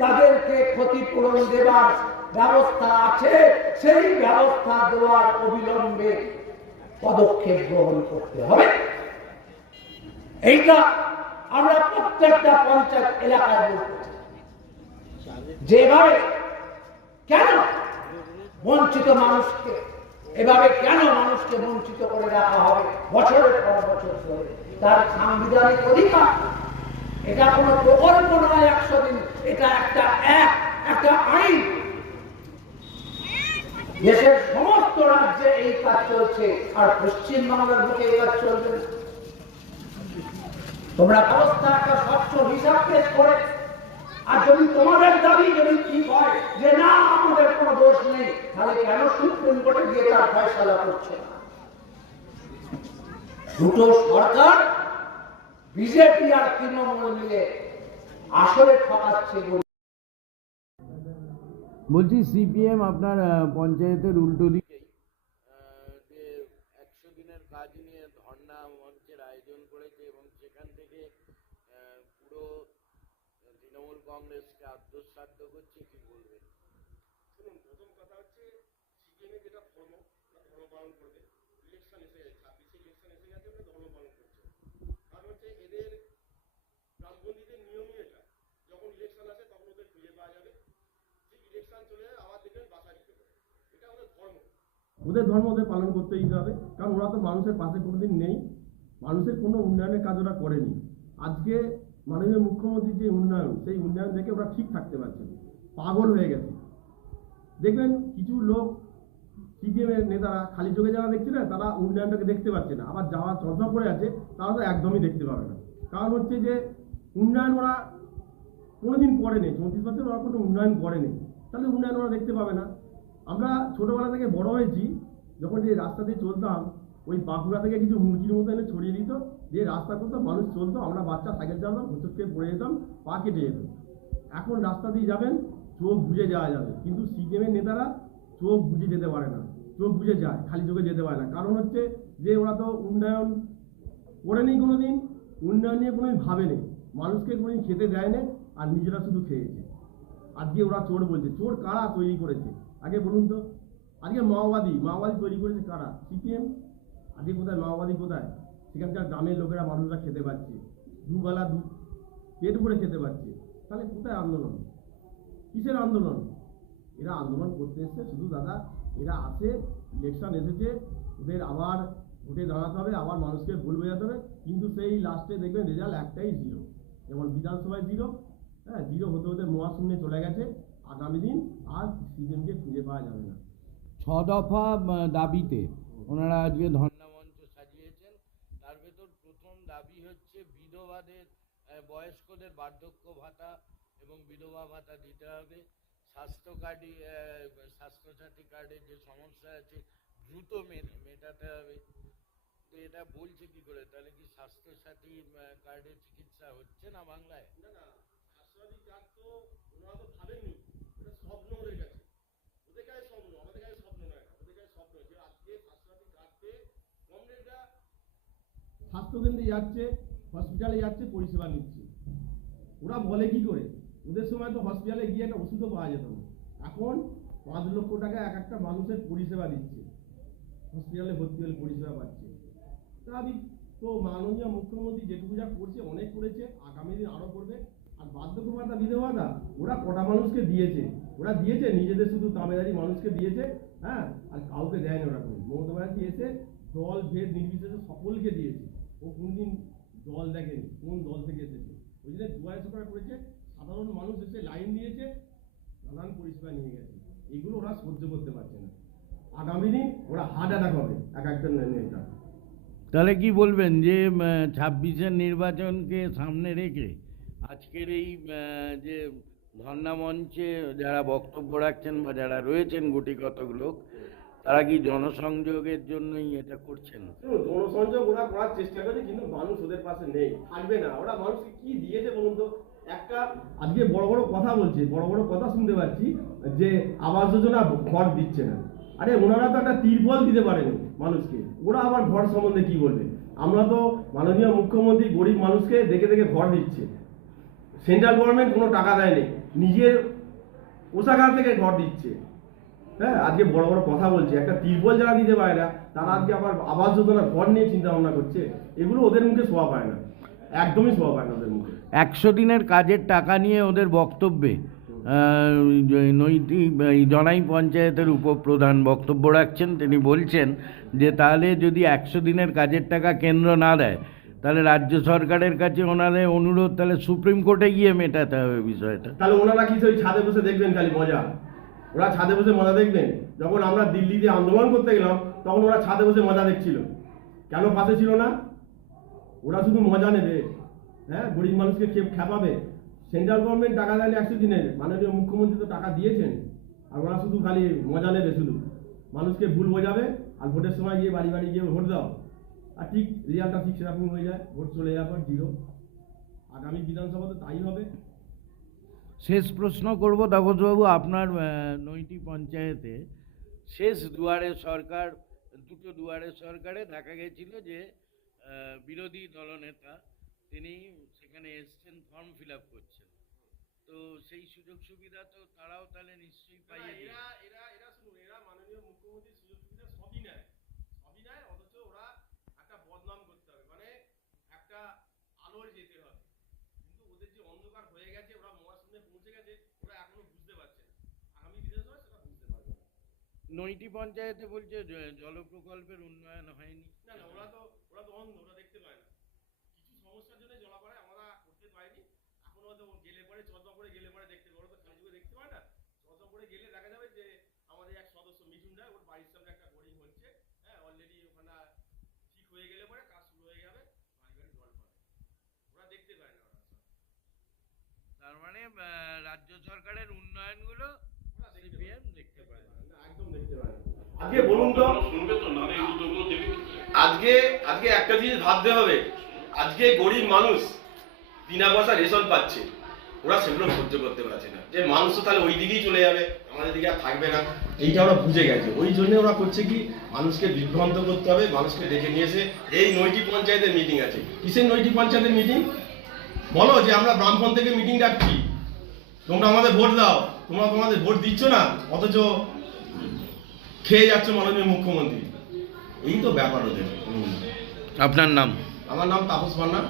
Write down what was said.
তাদেরকে ক্ষতিপূরণ দেবার ব্যবস্থা আছে, সেই ব্যবস্থা দেওয়ার অবিলম্বে পদক্ষেপ গ্রহণ করতে হবে। এইটা আমরা প্রত্যেকটা পঞ্চায়েত এলাকায় বলতেছি যেভাবে কেন বঞ্চিত মানুষকে, এভাবে কেন মানুষকে বঞ্চিত করে রাখা হবে বছরের পর বছর ধরে? তার সাংবিধানিক অধিকার এটা কোনো প্রকল্প নয় একশো দিন, এটা একটা এক, একটা আইন। দেশের সমস্ত রাজ্যে এই কাজ চলছে, আর পশ্চিম বাংলার বুকে এই কাজ চলবে তোমরা ব্যবস্থা একটা স্বচ্ছ হিসাব পেশ করে। আর যদি তোমাদের দাবি, যদি ঠিক হয় যে না, আমাদের কোনো দোষ নেই, তাহলে কেন সুপ্রিম কোর্টে গিয়ে তার ফয়সলা করছে না? দুটো সরকার বিজেপি আর তৃণমূল মিলে আসলে ঠকাচ্ছে বলে। বলছি সিপিএম আপনার পঞ্চায়েতের উল্টো দিকেই যে একশো দিনের কাজ নিয়ে ধর্ণা মঞ্চের আয়োজন করেছে এবং সেখান থেকে পুরো তৃণমূল কংগ্রেসকে আত্মসাধ্য করছে কি বলবেন? শুনুন প্রথম কথা হচ্ছে যেটা ধর্ম ধর্ম পালন করবে ইলেকশন এসে ছাব্বিশে ইলেকশন এসে গেছে ধর্ম পালন করছে কারণ হচ্ছে এদের গ্রামবন্দীদের নিয়মই এটা যখন ইলেকশন আসে তখন ওদের খুঁজে পাওয়া যাবে ঠিক ইলেকশন চলে যায় আবার দেখবেন বাসা দিতে পারে এটা ওদের ধর্ম ওদের ধর্ম ওদের পালন করতে দিতে হবে। কারণ ওরা তো মানুষের পাশে কোনোদিন নেই। মানুষের কোনো উন্নয়নের কাজ ওরা করেনি। আজকে মাননীয় মুখ্যমন্ত্রীর যে উন্নয়ন, সেই উন্নয়ন দেখে ওরা ঠিক থাকতে পারছে পাগল হয়ে গেছে। দেখবেন কিছু লোক সিপিএমের নেতারা খালি চোখে যারা দেখছে না, তারা উন্নয়নটাকে দেখতে পাচ্ছে না। আবার যাওয়া চর্চা করে আছে, তারা তো একদমই দেখতে পাবে না। কারণ হচ্ছে যে উন্নয়ন ওরা কোনোদিন করেনি। চৌত্রিশ বছর ওরা কোনো উন্নয়ন করেনি। তাহলে উন্নয়ন ওরা দেখতে পাবে না। আমরা ছোটোবেলা থেকে বড় হয়েছি, যখন যে রাস্তা দিয়ে চলতাম, ওই বাঁকুড়া থেকে কিছু মুরগির মতো এনে ছড়িয়ে দিত, যে রাস্তা করতো, মানুষ চলতো, আমরা বাচ্চা সাইকেল চালাতাম হোঁচট খেয়ে পড়ে যেতাম, পা কেটে যেত। এখন রাস্তা দিয়ে যাবেন, চোখ বুঝে যাওয়া যাবে। কিন্তু সিকিমের নেতারা চোখ বুঝে যেতে পারে না, চোখ বুঝে যায়, খালি চোখে যেতে পারে না। কারণ হচ্ছে যে ওরা তো উন্নয়ন করেনি কোনো দিন উন্নয়ন নিয়ে কোনোদিন ভাবেনি মানুষকে কোনোদিন খেতে দেয় দেয়নি আর নিজেরা শুধু খেয়েছে। আজকে ওরা চোর বলছে, চোর কারা তৈরি করেছে? আগে বলুন তো, আজকে মাওবাদী মাওবাদী তৈরি করেছে কারা? সিপিএম? আজকে কোথায়? মাওবাদী কোথায়? সেখানকার গ্রামের লোকেরা, মানুষরা খেতে পাচ্ছে। দুবেলা দু, পেট ভরে খেতে পাচ্ছে। তাহলে কোথায় আন্দোলন? কিসের আন্দোলন? এরা আন্দোলন করতে এসছে। শুধু দাদা, এরা আছে ইলেকশন এসেছে, ওদের আবার ভোটে দাঁড়াতে হবে, আবার মানুষকে ভুল বোঝাতে হবে। কিন্তু সেই লাস্টে দেখবেন রেজাল্ট একটাই জিরো যেমন বিধানসভায় জিরো হ্যাঁ জিরো হতে হতে মহাশূন্যে চলে গেছে। আগামী দিন আর সিজনকে খুঁজে পাওয়া যাবে না। ছ দফা দাবিতে ওনারা আজকে ধর্ণা মঞ্চ সাজিয়েছেন। তার ভেতর প্রথম দাবি হচ্ছে বিধবাদের বয়স্কদের বার্ধক্য ভাতা এবং বিধবা ভাতা দিতে হবে। স্বাস্থ্য কার্ডে স্বাস্থ্যসাথী কার্ডের যে সমস্যা আছে দ্রুত মে- মেটাতে হবে। তো এটা বলছে কি করে? তাহলে কি স্বাস্থ্যসাথী কার্ডে চিকিৎসা হচ্ছে না বাংলায়? না না স্বাস্থ্যসাথী কার্ড তো ওনারা তো ভাবেননি স্বপ্ন হয়ে গেছে। ওদের কাছে স্বপ্ন, আমাদের কাছে স্বপ্ন নয় ওদের কাছে স্বপ্ন যে আজকে স্বাস্থ্যসাথী কার্ড কমরেডরা স্বাস্থ্যকেন্দ্রে যাচ্ছে হসপিটালে যাচ্ছে, পরিষেবা নিচ্ছে। ওরা বলে কি করে? ওদের সময় তো হসপিটালে গিয়ে একটা ওষুধও পাওয়া যেত না। এখন পাঁচ লক্ষ টাকা এক একটা মানুষের পরিষেবা দিচ্ছে। হসপিটালে ভর্তি হলে পরিষেবা পাচ্ছে। স্বাভাবিক তো মাননীয় মুখ্যমন্ত্রী যেটুকু যা করছে, অনেক করেছে, আগামী দিন আরও করবে। আর বার্ধক্য ভাতা বিধবা ওরা কটা মানুষকে দিয়েছে। ওরা দিয়েছে, নিজেদের শুধু তামেদারি মানুষকে দিয়েছে হ্যাঁ? আর কাউকে দেয়নি ওরা কোনো মমতা ব্যানার্জি এসে দল, ভেদ, নির্বিশেষে সকলকে দিয়েছে। ও কোনদিন দল দেখেনি, কোন দল থেকে এসেছে? ওই জন্য দুয়ারে সরকার করেছে, সাধারণ মানুষ এসে লাইন দিয়েছে, নানান পরিষেবা নিয়ে গেছে। এগুলো ওরা সহ্য করতে পারছে না। আগামী দিন ওরা হার্ট অ্যাটাক হবে, এক একটা নেতা তাহলে কি বলবেন যে ছাব্বিশের নির্বাচনকে সামনে রেখে আজকের এই যে ধর্ণা মঞ্চে যারা বক্তব্য রাখছেন বা যারা রয়েছেন গুটি কতক লোক, তারা কি জনসংযোগের জন্যই এটা করছেন? জনসংযোগ ওরা করার চেষ্টা করে কিন্তু মানুষ ওদের পাশে নেই, থাকবে না। ওরা মানুষকে কি দিয়েছে বলুন তো? একটা আজকে বড় বড় কথা বলছে, বড় বড় কথা শুনতে পাচ্ছি যে আবাস যোজনা ঘর দিচ্ছে না। আরে, ওনারা তো একটা তিরপল দিতে পারেনি মানুষকে। ওরা আবার ঘর সম্বন্ধে কি বলবে? আমরা তো মাননীয় মুখ্যমন্ত্রী গরিব মানুষকে দেখে দেখে ঘর দিচ্ছে। সেন্ট্রাল গভর্নমেন্ট কোনো টাকা দেয়নি, নিজের কোষাগার থেকে ঘর দিচ্ছে। হ্যাঁ আজকে বড় বড় কথা বলছে, একটা তিরপল যারা দিতে পারে না, তারা আজকে আবার আবাস যোজনা ঘর নিয়ে চিন্তা ভাবনা করছে, এগুলো ওদের মুখে শোয়া পায় না, একদমই শোয়া পায় না ওদের মুখে। একশো দিনের কাজের টাকা নিয়ে ওদের বক্তব্যে নৈতিক জনাই পঞ্চায়েতের উপপ্রধান বক্তব্য রাখছেন, তিনি বলছেন যে তাহলে যদি একশো দিনের কাজের টাকা কেন্দ্র না দেয় তাহলে রাজ্য সরকারের কাছে ওনাদের অনুরোধ, তাহলে সুপ্রিম কোর্টে গিয়ে মেটাতে হবে বিষয়টা। তাহলে ওনারা কি ওই ছাদে বসে দেখবেন খালি মজা? ওরা ছাদে বসে মজা দেখবেন? যখন আমরা দিল্লিতে আন্দোলন করতে গেলাম, তখন ওরা ছাদে বসে মজা দেখছিল। কেন পাশে ছিল না? ওরা শুধু মজা নেবে। হ্যাঁ গরিব মানুষকে খেপ খেপাবে। সেন্ট্রাল গভর্নমেন্ট টাকা দেয়নি একশো দিনের। মাননীয় মুখ্যমন্ত্রী তো টাকা দিয়েছেন। আর ওরা শুধু খালি মজা নেবে শুধু। মানুষকে ভুল বোঝাবে, আর ভোটের সময় গিয়ে বাড়ি বাড়ি গিয়ে ভোট দাও। আর ঠিক রেজাল্টটা ঠিক সেরকম হয়ে যায় ভোট চলে যাওয়ার পর জিরো আগামী বিধানসভাতে তাই হবে। শেষ প্রশ্ন করব তাপসবাবু আপনার নৈটি পঞ্চায়েতে শেষ দুয়ারে সরকার দুটো দুয়ারে সরকারে দেখা গেছিল যে বিরোধী দলনেতা তিনি সেখানে এসছেন ফর্ম ফিল আপ করছেন। তো সেই সুযোগ সুবিধা তো তারাও তাহলে নিশ্চয়ই পাইয়ে। এরা এরা এরা শুনুন এরা মাননীয় মুখ্যমন্ত্রীর সুযোগ সুবিধা সবই নেয়। সবই নেয় অথচ ওরা একটা বদনাম করতে হবে মানে একটা আলোর যেতে হবে। কিন্তু ওদের যে অন্ধকার হয়ে গেছে ওরা মহাশূন্যে পৌঁছে গেছে ওরা এখনও বুঝতে পারছে না। আগামী বিধানসভায় সেটা বুঝতে পারবে না। নৈটি পঞ্চায়েতে বলছে জল প্রকল্পের উন্নয়ন হয়নি। না না ওরা তো ওরা তো অন্ধ ওরা দেখতে পায় না। কিছু সমস্যার জন্য জলাপাড়ায় আমরা করতে পারিনি। এখন হয়তো গেলে পরে গেলে পরে দেখতে পারো তো খালি দেখতে পায় না। চশমা পরে গেলে দেখা যাবে যে আমাদের এক সদস্য মিঠুন রায় ওর বাড়ির সামনে একটা বোরিং হচ্ছে। হ্যাঁ অলরেডি ওখানে ঠিক হয়ে গেলে পরে কাজ শুরু হয়ে যাবে বাড়ি বাড়ি জল পাবে ওরা দেখতে পায় না ওরা সব। তার মানে আহ, রাজ্য সরকারের উন্নয়নগুলো আজকে বলুন তো, আজকে আজকে একটা জিনিস ভাবতে হবে। আজকে গরিব মানুষ বিনা পয়সা রেশন পাচ্ছে। ওরা সেগুলো সহ্য করতে পারছে না। যে মানুষ তাহলে ওই দিকেই চলে যাবে, আমাদের দিকে আর থাকবে না। এইটা ওরা বুঝে গেছে। ওই জন্য ওরা করছে কি, মানুষকে বিভ্রান্ত করতে হবে, মানুষকে ডেকে নিয়ে এসে এই নয়টি পঞ্চায়েতের মিটিং আছে। কিসের নয়টি পঞ্চায়েতের মিটিং বলো যে আমরা ব্রাহ্মণ থেকে মিটিং ডাকছি। তোমরা আমাদের ভোট দাও। তোমরা তোমাদের ভোট দিচ্ছ না অথচ খেয়ে যাচ্ছ মাননীয় মুখ্যমন্ত্রী। এই তো ব্যাপার ওদের। আপনার নাম? আমার নাম তাপস মান্না।